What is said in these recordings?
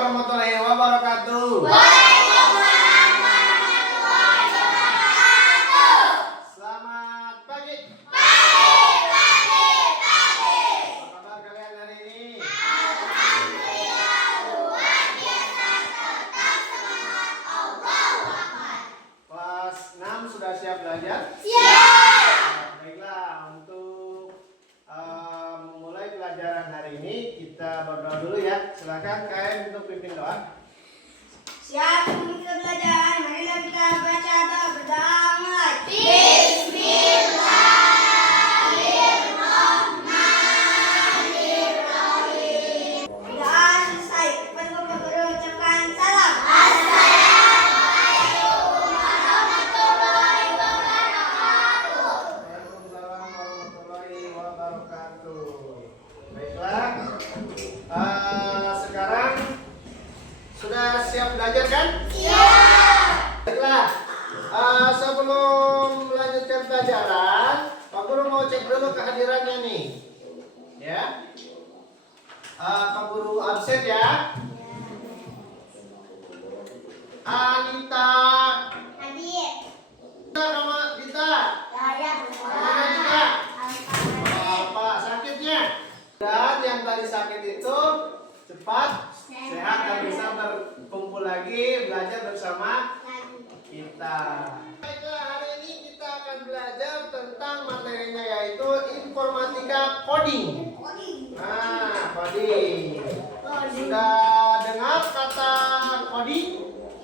warahmatullahi wabarakatuh. Waalaikumsalam warahmatullahi wabarakatuh. Selamat pagi. Pagi. Apa kabar kalian hari ini? Alhamdulillah luar biasa, tetap semangat. Allahu Akbar. Kelas 6 sudah siap belajar? Siap. Baiklah, untuk memulai pelajaran hari ini kita berdoa dulu ya. Silakan KM untuk pimpin doa. Siap untuk pelajaran. Marilah kita baca doa bersama. Bismillahirrahmanirrahim. Sudah selesai. Kepada Bapak Guru ucapkan salam. Assalamualaikum warahmatullahi wabarakatuh. Waalaikumsalam warahmatullahi wabarakatuh. Baiklah, sekarang sudah siap belajar kan? Siap. Baiklah, sebelum melanjutkan pelajaran, Pak Guru mau cek dulu kehadirannya nih. Ya, Pak Guru absen ya. Anita, Hadir. sama Dita. Saya Mana Dita? Apa sakitnya? Dan yang tadi sakit itu cepat sehat dan bisa berkumpul lagi belajar bersama kita. Baiklah, hari ini kita akan belajar tentang materinya yaitu informatika coding. Nah, coding. Sudah dengar kata coding?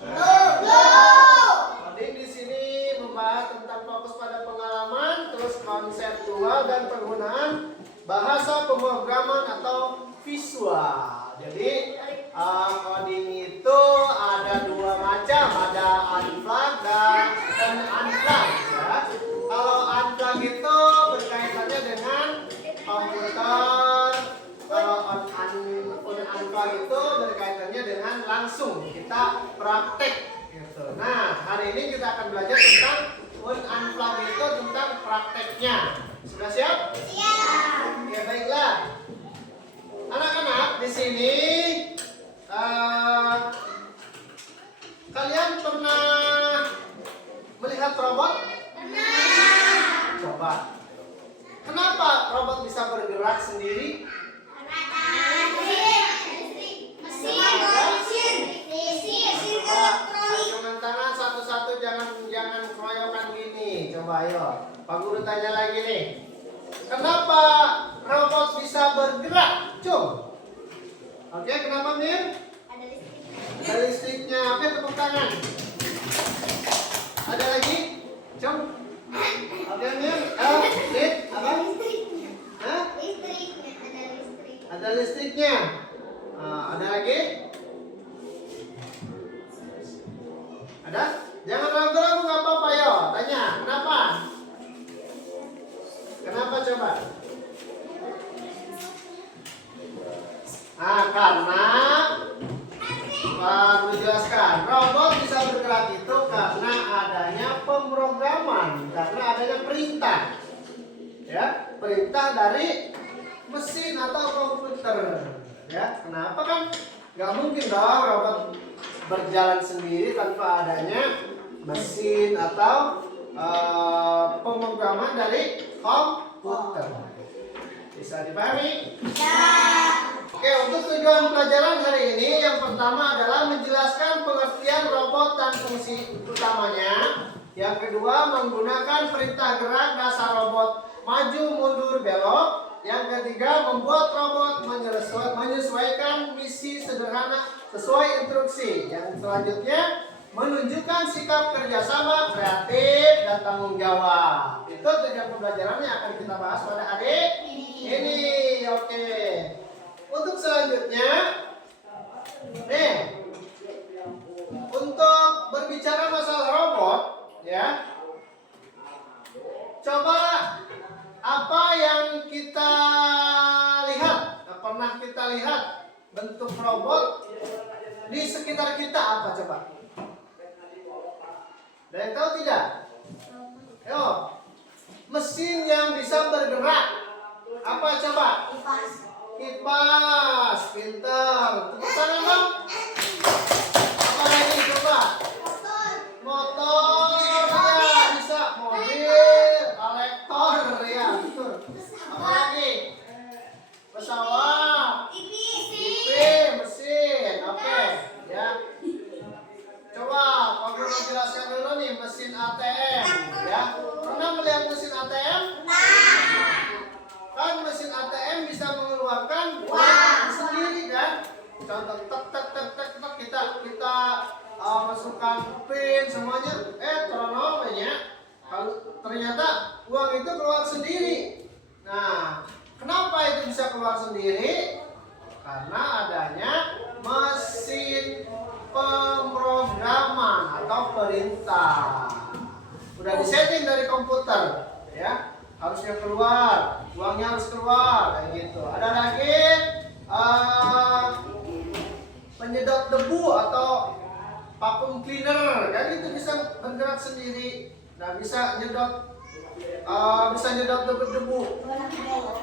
Coding di sini membahas tentang fokus pada pengalaman, terus konseptual dan penggunaan bahasa pemrograman atau visual. Jadi coding itu ada dua macam, ada unplug dan unplug ya. Kalau unplug itu berkaitannya dengan komputer, kalau unplug itu berkaitannya dengan langsung kita praktek gitu. Nah, hari ini kita akan belajar tentang unplug itu tentang prakteknya. Sudah siap? Siap. Ya baiklah. Anak-anak di sini kalian pernah melihat robot? Coba. Kenapa robot bisa bergerak sendiri? Acungan tangan satu-satu, jangan keroyokan gini. Coba ayo. Pak Guru tanya lagi nih. Kenapa robot bisa bergerak? Cung. Oke, kenapa Mir? Ada listriknya. Oke, tepuk tangan. Ada lagi? Cung. Oke, Mir. Mir, apa? Hah? Ada listriknya. Ada lagi? Ada? Jangan ragu-ragu, nggak apa-apa, yo. Tanya, kenapa? Kenapa coba? Karena Pak menjelaskan robot bisa bergerak itu karena adanya pemrograman, karena adanya perintah, ya, perintah dari mesin atau komputer, ya. Kenapa kan? Nggak mungkin dong robot berjalan sendiri tanpa adanya mesin atau pemrograman dari komputer. Bisa dipahami? Oke, untuk tujuan pelajaran hari ini yang pertama adalah menjelaskan pengertian robot dan fungsi utamanya. Yang kedua, menggunakan perintah gerak dasar robot maju, mundur, belok. Yang ketiga, membuat robot menyesuaikan misi sederhana sesuai instruksi. Yang selanjutnya, menunjukkan sikap kerjasama, kreatif, dan tanggung jawab. Itu tujuan pembelajarannya akan kita bahas pada hari ini. Oke. Untuk selanjutnya, nih, untuk berbicara masalah robot, ya, coba apa yang kita lihat, pernah kita lihat bentuk robot di sekitar kita apa coba? Ada yang tahu tidak? Ayo, mesin yang bisa bergerak apa coba? Kipas. Kipas, pintar. Tepuk tangan dong. contoh tek tek tek tek tek kita masukkan pin semuanya, namanya kalau ternyata uang itu keluar sendiri. Nah, kenapa itu bisa keluar sendiri? Karena adanya mesin pemrograman atau perintah. Udah disetting dari komputer, ya. Harusnya keluar, uangnya harus keluar, kayak gitu. Ada lagi penyedot debu atau vacuum cleaner, kan itu bisa bergerak sendiri. Nah, bisa nyedot debu-debu.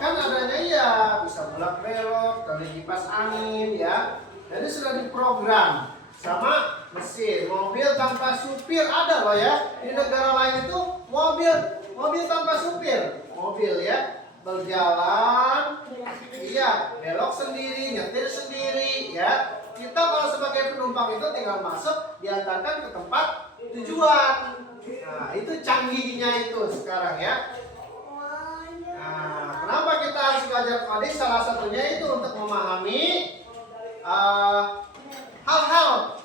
Kan adanya ya bisa bolak belok dari kipas angin, ya. Jadi sudah diprogram sama mesin. Mobil tanpa supir ada loh, ya. Di negara lain itu mobil tanpa supir, mobil ya berjalan, iya belok sendiri, nyetir sendiri, ya. Kita kalau sebagai penumpang itu tinggal masuk, diantarkan ke tempat tujuan. Nah, itu canggihnya itu sekarang, ya. Nah, kenapa kita harus belajar coding? Salah satunya itu untuk memahami hal-hal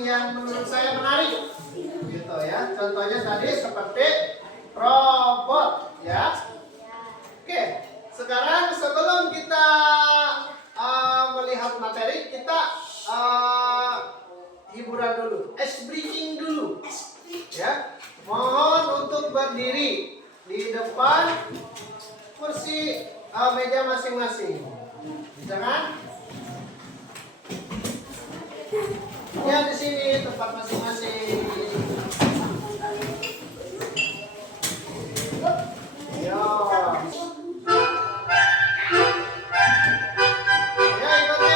yang menurut saya menarik, gitu ya. Contohnya tadi seperti robot, ya. Oke, sekarang sebelum kita melihat materi, kita hiburan dulu, ice breaking dulu, ya. Mohon untuk berdiri di depan kursi meja masing-masing, bisa kan? Ya, di sini tempat masing-masing. Ya. Ya, ikuti.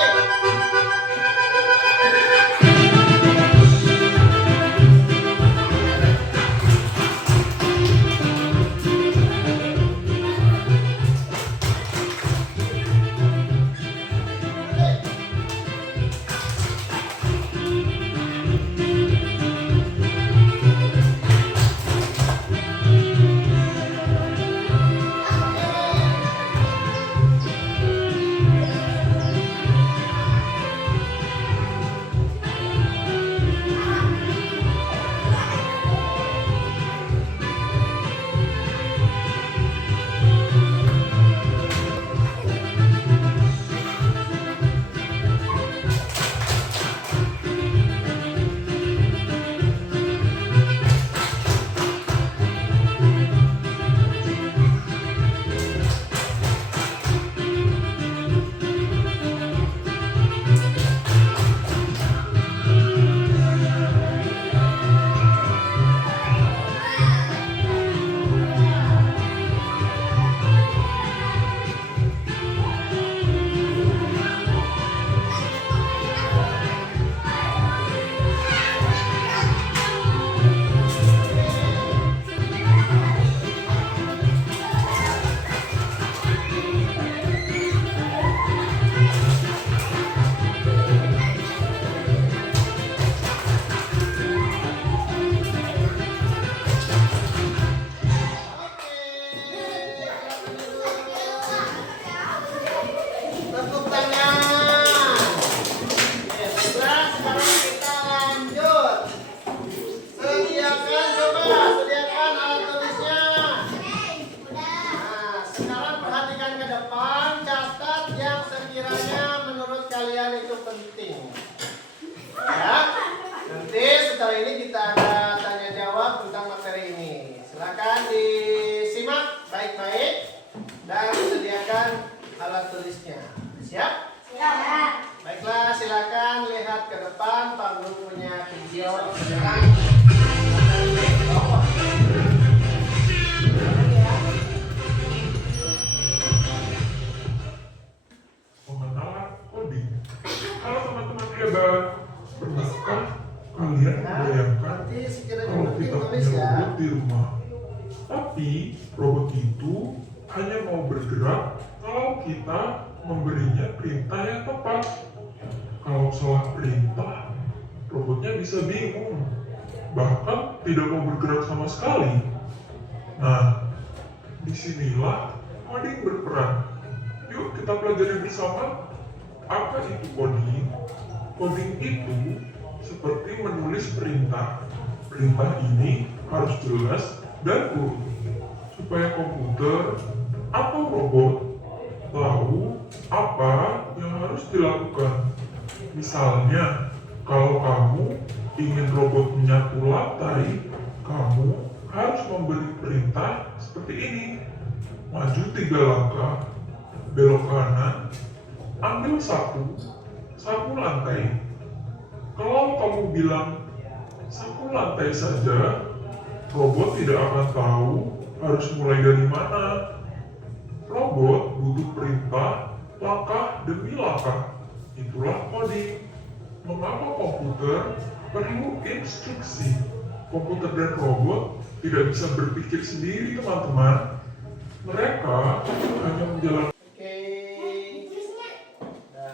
Tepuk tangan. Oke, baiklah, sekarang kita lanjut. Sediakan alat tulisnya. Nah, sekarang perhatikan ke depan, catat yang sekiranya menurut kalian itu penting. Ya, nanti setelah ini kita ada tanya jawab tentang materi ini. Silakan disimak baik-baik dan sediakan alat tulisnya. Siap? Siap. Baiklah, silakan lihat ke depan. Pak Guru punya video. Pengenalan coding. Kalau teman-teman hebat, pernahkah kalian membayangkan Nanti sekiranya kalau penting kita tulis punya ya. robot di rumah, tapi robot itu hanya mau bergerak kalau kita memberinya perintah yang tepat. Kalau salah perintah, robotnya bisa bingung, bahkan tidak mau bergerak sama sekali. Nah, disinilah coding berperan. Yuk kita pelajari bersama apa itu coding? Coding itu seperti menulis perintah. Perintah ini harus jelas dan urut supaya komputer atau robot tahu apa yang harus dilakukan. Misalnya, kalau kamu ingin robot menyapu lantai, kamu harus memberi perintah seperti ini. Maju 3 langkah, belok kanan, ambil sapu lantai. Kalau kamu bilang sapu lantai saja, robot tidak akan tahu harus mulai dari mana. Robot butuh perintah langkah demi langkah. Itulah coding. Mengapa komputer perlu instruksi? Komputer dan robot tidak bisa berpikir sendiri, teman-teman. Mereka hanya menjalankan. Oke. Dan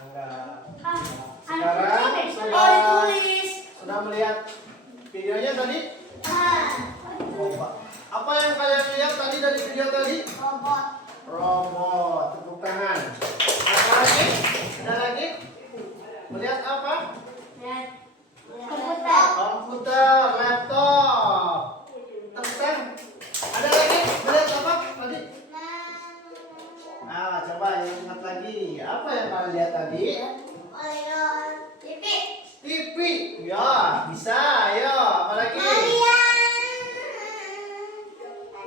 Sekarang sekarang ditulis. sudah melihat videonya tadi? Apa yang kalian lihat tadi dari video tadi? Robot. Robot. Tepuk tangan. Apa lagi? Ada lagi? Melihat apa? Komputer. Komputer, laptop. Tepuk tangan. Ada lagi? Melihat apa tadi? Coba ingat lagi. Apa yang kalian lihat tadi? TV. TV. Ya, bisa. Ayo, apa lagi?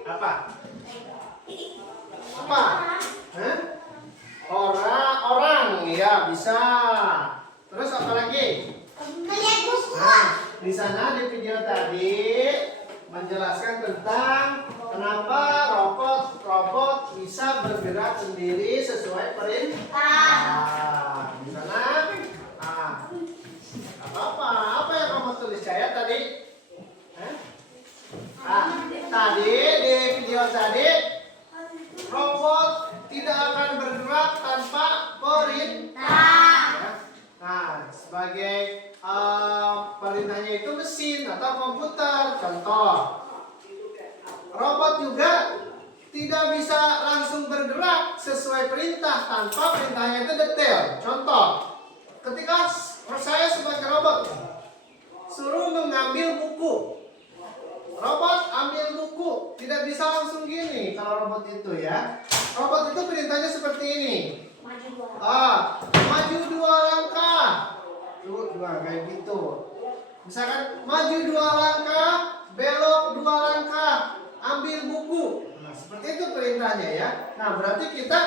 Apa? Apa? Hah? Orang. Ya, bisa. Terus apa lagi? Nah, di sana di video tadi menjelaskan tentang kenapa robot bisa bergerak sendiri sesuai perintah. Di sana apa yang kamu tulis saya tadi? Tadi di video tadi robot tidak akan bergerak tanpa perintah. Nah, sebagai perintahnya itu mesin atau komputer. Contoh, robot juga tidak bisa langsung bergerak sesuai perintah tanpa perintahnya itu detail. Contoh, ketika saya sebagai robot suruh mengambil buku, robot ambil buku, tidak bisa langsung gini kalau robot itu ya. Robot itu perintahnya seperti ini. Maju 2 langkah. Tuh, kayak gitu. Misalkan maju 2 langkah, belok 2 langkah, ambil buku. Nah, seperti itu perintahnya ya. Nah, berarti kita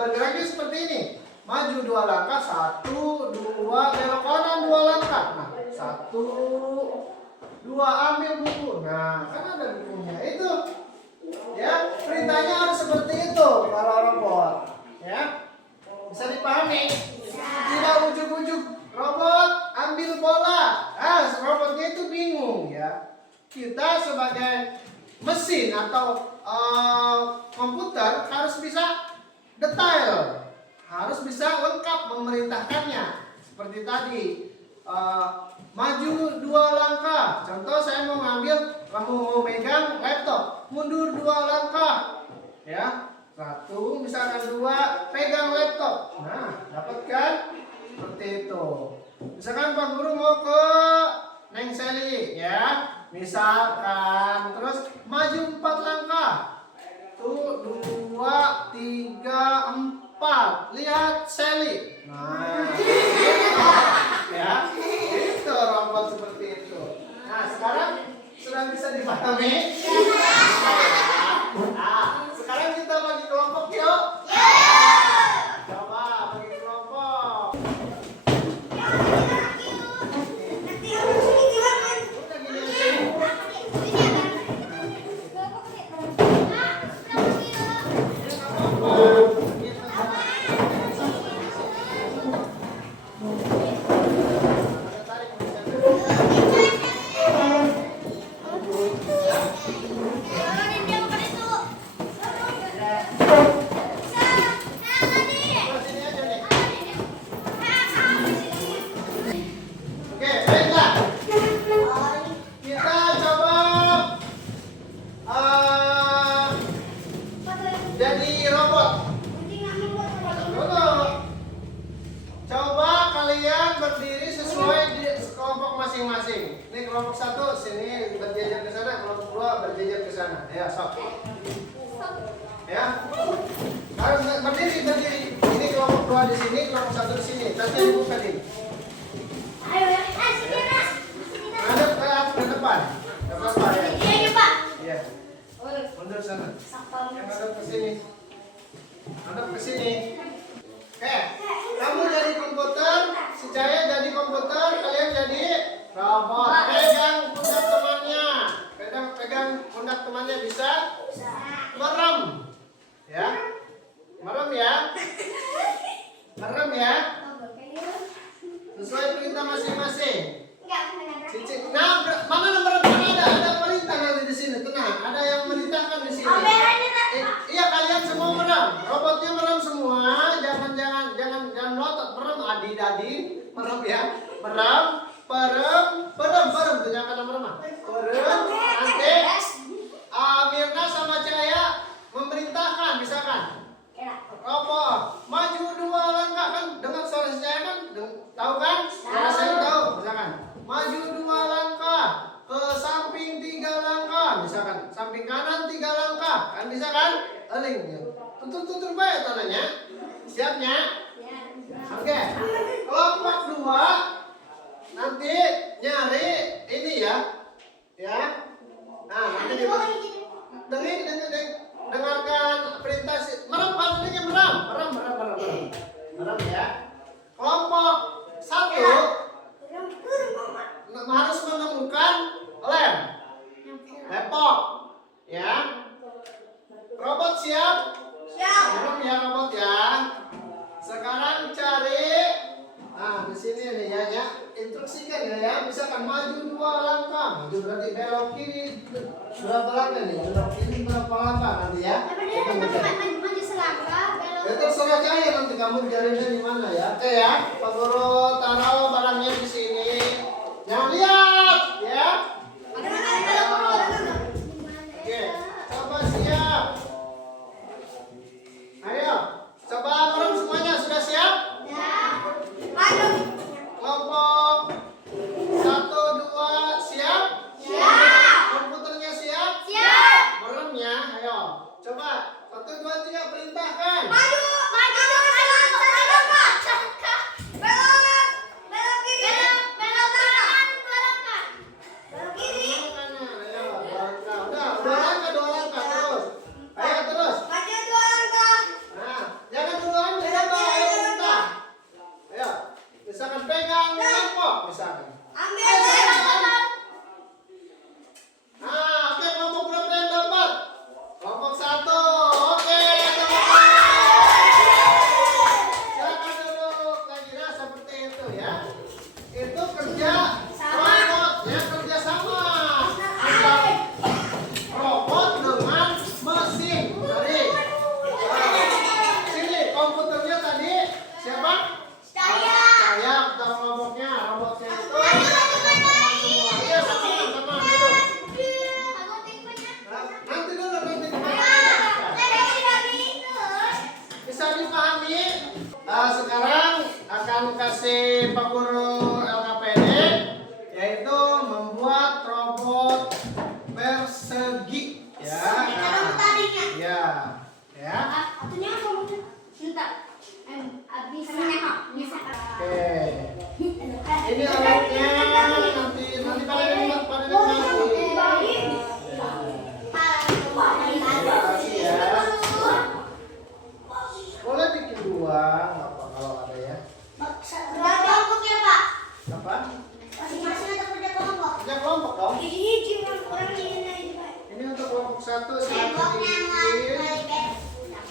bergeraknya seperti ini. Maju 2 langkah, 1, 2, belok kanan 2 langkah. Nah, 1, 2, ambil buku. Nah, kan ada bukunya. Itu ya, perintahnya harus seperti itu kalau robot. Ya. Bisa dipahami? Tidak ujuk-ujuk robot ambil bola. Robotnya itu bingung ya. Kita sebagai mesin atau komputer harus bisa detail, harus bisa lengkap memerintahkannya. Seperti tadi, maju 2 langkah. Contoh saya mau ngambil, kamu mau megang laptop, mundur 2 langkah. Ya. 1, misalkan 2, pegang laptop. Nah, dapat kan? Seperti itu. Misalkan Pak Guru mau ke Neng Seli, ya. Misalkan, terus maju 4 langkah. 1, 2, 3, 4. Lihat Seli. Nah, ya, itu robot seperti itu. Nah, sekarang sudah bisa dipahami? Sekarang kita bagi kelompok yuk. Coba bagi kelompok. Udah gini aja. Tarik. masing-masing. Ini kelompok 1 sini berjejer ke sana, kelompok 2 berjejer ke sana. Ya, sok. Ya. Harus berdiri. Ini kelompok 2 di sini, kelompok 1 di sini. Nanti buka ini. Ayo ya, sini Mas. Ada ke depan. Enggak apa-apa ya. Iya, Pak. Iya. Mundur sana. Yang ada ke sini. Ada ke sini. Kamu jadi komputer, si Cahaya jadi komputer, kalian jadi robot. Pegang pundak temannya. Pegang pundak temannya bisa merem. Ya. Merem ya. Merem ya. Sesuai perintah masing-masing. Nah, mana nomor ada perintah nanti di sini. Tenang, ada yang merintahkan di sini. Iya, kalian semua merem. Robotnya merem semua. Jangan melotot. Merem adi-dadi. Merem ya. Merem. Jangan merem. Merem. Nanti Mirna sama Cahaya memerintahkan, misalkan. Robot maju 2 langkah, kan dengar suara saya kan? Tahu kan? Suara saya tahu, misalkan. Maju 2 langkah, ke samping 3 langkah, misalkan. Samping kanan 3 langkah, kan bisa kan? Eling. Tutur baik tanahnya. Siapnya? Oke. Kelompok 2 nanti nyari ini ya. Ya. Nah, nanti dengarkan perintah merem, pastinya merem ya. Kelompok 1 harus menemukan lem, lepok, ya. Robot siap? Siap. Merem ya robot ya. Sekarang cari, nah di sini nih ya, instruksikan ya. Misalkan maju 2 langkah, maju berarti belok kiri berapa langkah nih? Belok kiri berapa langkah nanti ya? Maju selangkah, belok. Itu terserah Cahaya, nanti kamu jarinnya di mana ya? Oke ya, Pak Guru taruh barangnya di sini. Jangan lihat ya. Oke, coba siap. Ayo, coba merem semuanya, sudah siap? Kelompok 1, 2 siap? Komputernya siap? Meremnya, ayo. Coba 1, 2, 3 perintahkan. Misalkan pegang lepok, misalkan. Oke, kelompok berapa yang dapat? Kelompok 1. Oke, silakan duduk. Saya kira seperti itu ya. Itu kerja robot ya, kerja sama. Robot dengan mesin. Tadi. Sini komputernya tadi siapa? Cahaya, kita robotnya itu. Iya, sama duduk. Nanti bisa dipahami. Sekarang akan kasih Pak Guru LKPD, yaitu membuat robot persegi. Ya. Ya. Oke. Ini alatnya nanti pada kasih ya. Boleh bikin 2, nggak apa kalau ada ya. Apa? Kerja kelompok dong. Ini untuk kelompok 1 sedikit.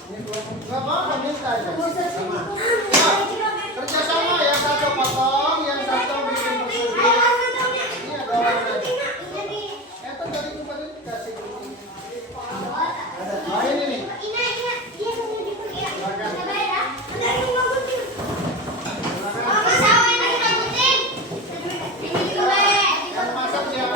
Ini kelompok nggak apa-apa, minta aja. Sama. Kerja sama, yang satu potong, yang satu bikin persegi. Ini ada orang aja. Itu tadi kita kasih. Ada. Oh ini nih. Yang masak siapa?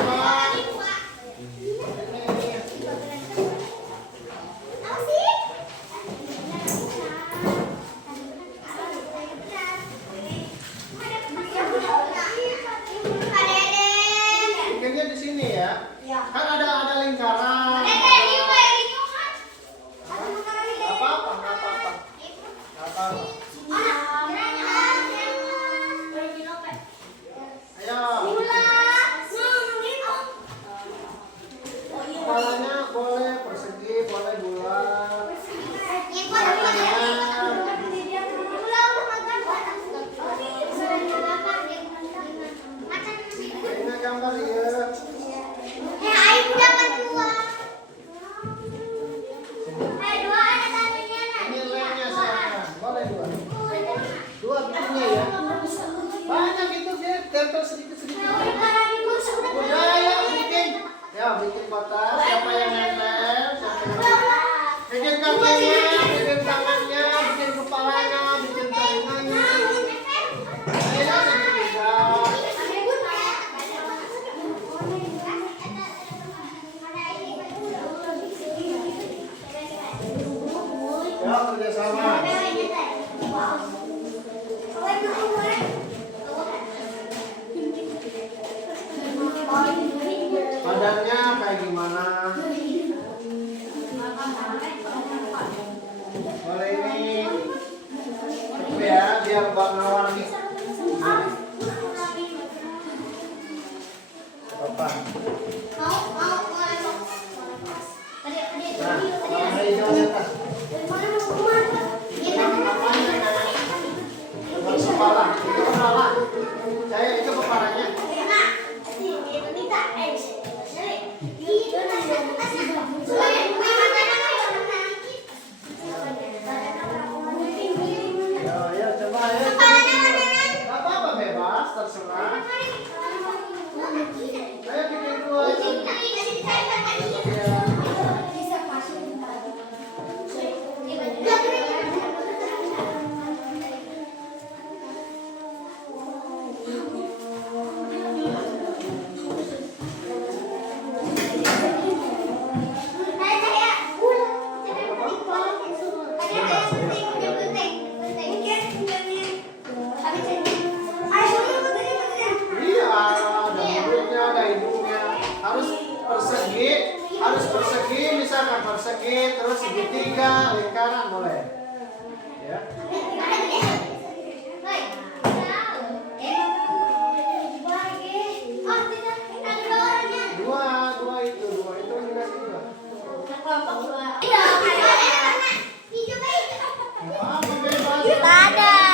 tempel sedikit-sedikit. Udah ya, bikin. Ya, bikin kotak. Siapa yang nempel? Bikin kakinya, bikin tangannya, bikin kepalanya, bikin telinganya. Ayo, sedikit-sedikit. Ya, kerjasama. Badannya kayak gimana? Boleh ini. Coba ya, biar Bang Nawar nih. Apa? Nah, warna hijau di atas. Bukan kepala, itu kepala. Saya itu kepalanya. Ya, coba ya. Gak apa-apa, bebas, terserah. Ayo bikin dua itu. Ya. Iya, ada mulutnya, ada hidungnya. Harus persegi, misalkan persegi, terus segitiga, lingkaran boleh. Ya. Dua itu dikasih dua. Apa bebas? Dadang.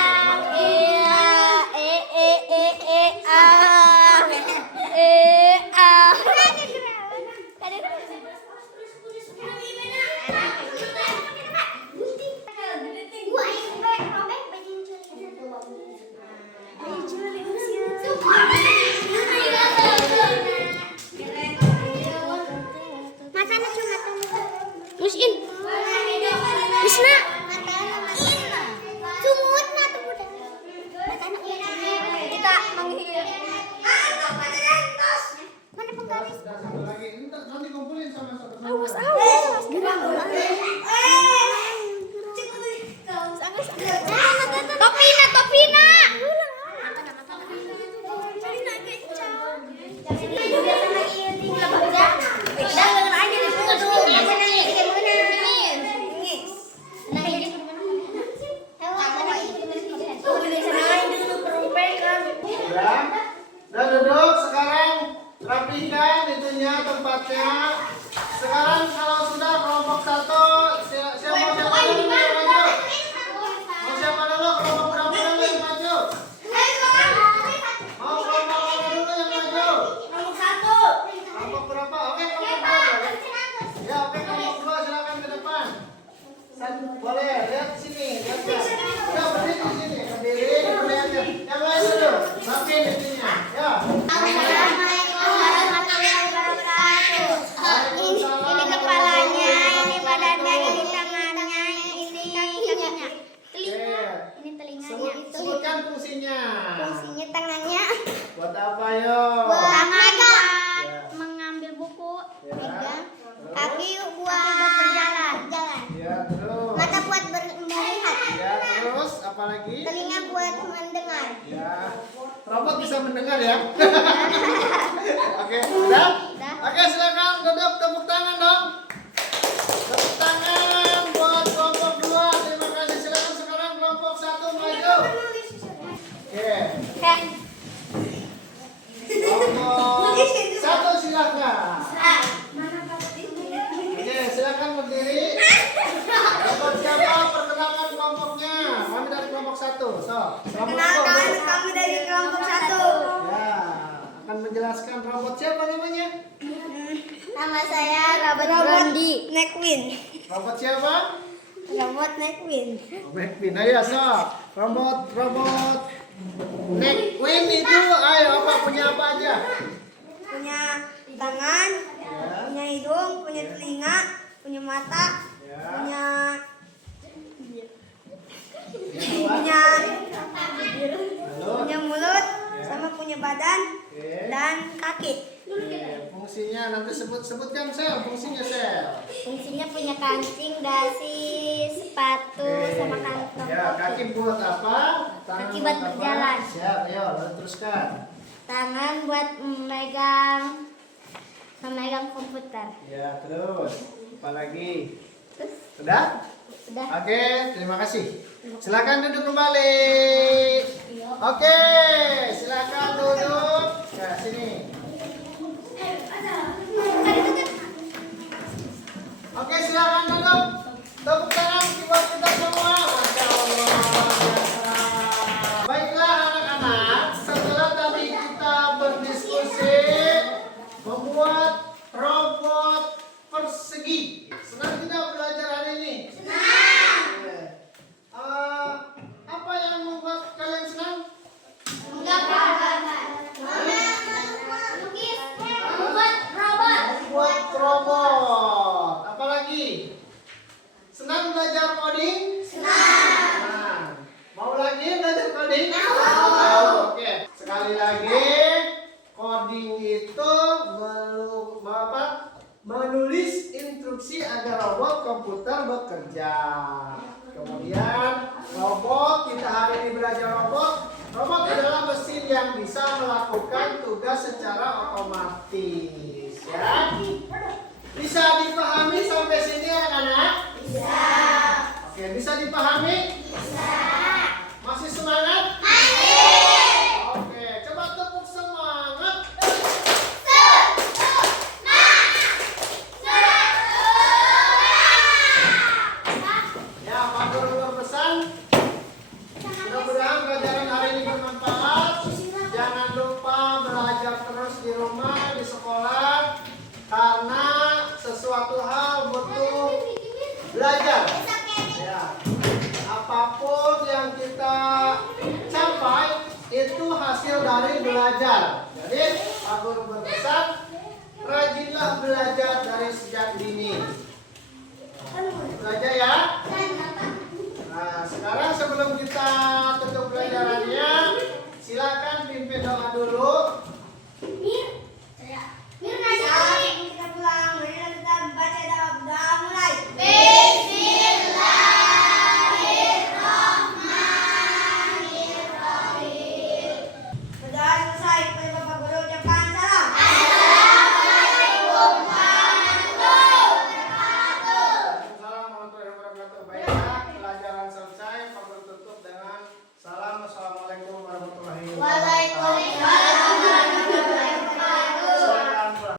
Musin. Wisna. Sumut na to budak. Kita manghihil. Mana penggaris? Satu lagi, nanti kumpulin sama-sama. Awas awas. Topina. Ya, udah duduk. Sekarang rapikan itunya tempatnya. Sekarang kalau sudah kelompok satu, siapa dulu yang maju? Mau siapa dulu? Kelompok berapa dulu yang maju? Mau kelompok mana dulu yang maju? Kelompok berapa? Oke, kelompok berapa? Ya, oke, kelompok dua silakan ke depan. Boleh, lihat sini, lihat ya. Udah berdiri di sini, berdiri, lihat ya. Yang lain dulu, makin itunya. Ya. Ini kepalanya, ini badannya, ini tangannya, ini kakinya. Ini telinganya. Sebutkan fungsinya. Fungsinya tangannya. Buat apa yo? Tangannya Ya. mengambil buku. Ya. Pegang. Terus? Kaki buat berjalan. Ya, terus. Mata buat melihat. Ya, terus apa lagi? Telinga buat mendengar. Ya. Robot bisa mendengar ya. Oke, udah? Udah. Oke, silakan duduk, tepuk tangan dong. Tepuk tangan buat kelompok 2. Terima kasih. Silakan sekarang kelompok 1 maju. Oke. Kelompok 1 silakan. Oke, silakan berdiri. Kelompok siapa? Perkenalkan kelompoknya. Kami dari kelompok 1. So, Perkenalkan, kami dari kelompok 1. Ya, akan menjelaskan robot siapa namanya? Nama saya Robot Brandi Nekwin. Robot siapa? Robot Nekwin. Robot Queen. Ayo, so. Robot Neck Queen itu, ayo apa tangan, Ya. punya hidung, punya telinga, punya mata, Ya. punya Punya punya mulut, sama punya badan Oke. dan kaki. Oke, fungsinya nanti sebutkan sel, fungsinya sel. Fungsinya punya kancing, dasi, sepatu, sama kantong Ya, kopi. kaki buat apa? Tangan Kaki buat apa? berjalan. Siap, ayo lalu teruskan. Tangan buat memegang komputer. Ya, terus. Apa lagi? Terus Sudah? sudah. Oke, terima kasih. Silakan duduk kembali. Oke, silakan duduk. Nah, sini. Oke, silakan duduk. Tepuk tangan buat kita semua. Masya Allah. Biasa. Baiklah anak-anak, setelah tadi kita berdiskusi membuat robot persegi. Senang tidak belajar hari ini? Senang. Apa yang membuat kalian senang? Membuat robot. Apalagi? Senang belajar coding? Senang. Mau lagi belajar coding? Mau. Oke. Sekali lagi, coding itu menulis instruksi agar robot komputer bekerja. Kemudian robot, kita hari ini belajar robot. Robot adalah mesin yang bisa melakukan tugas secara otomatis. Ya. Bisa dipahami sampai sini anak-anak? Bisa. Oke, bisa dipahami? Bisa. Masih semangat? Masih. Oke, coba tepuk semangat. Ya, Pak Guru berpesan. Mudah-mudahan pelajaran hari ini bermanfaat. Jangan lupa belajar terus di rumah, di sekolah, karena sesuatu hal butuh belajar. Ya. Apapun yang kita capai itu hasil dari belajar. Jadi Pak Guru berpesan, rajinlah belajar dari sejak dini. Belajar ya. Nah, sekarang sebelum kita tutup pelajarannya,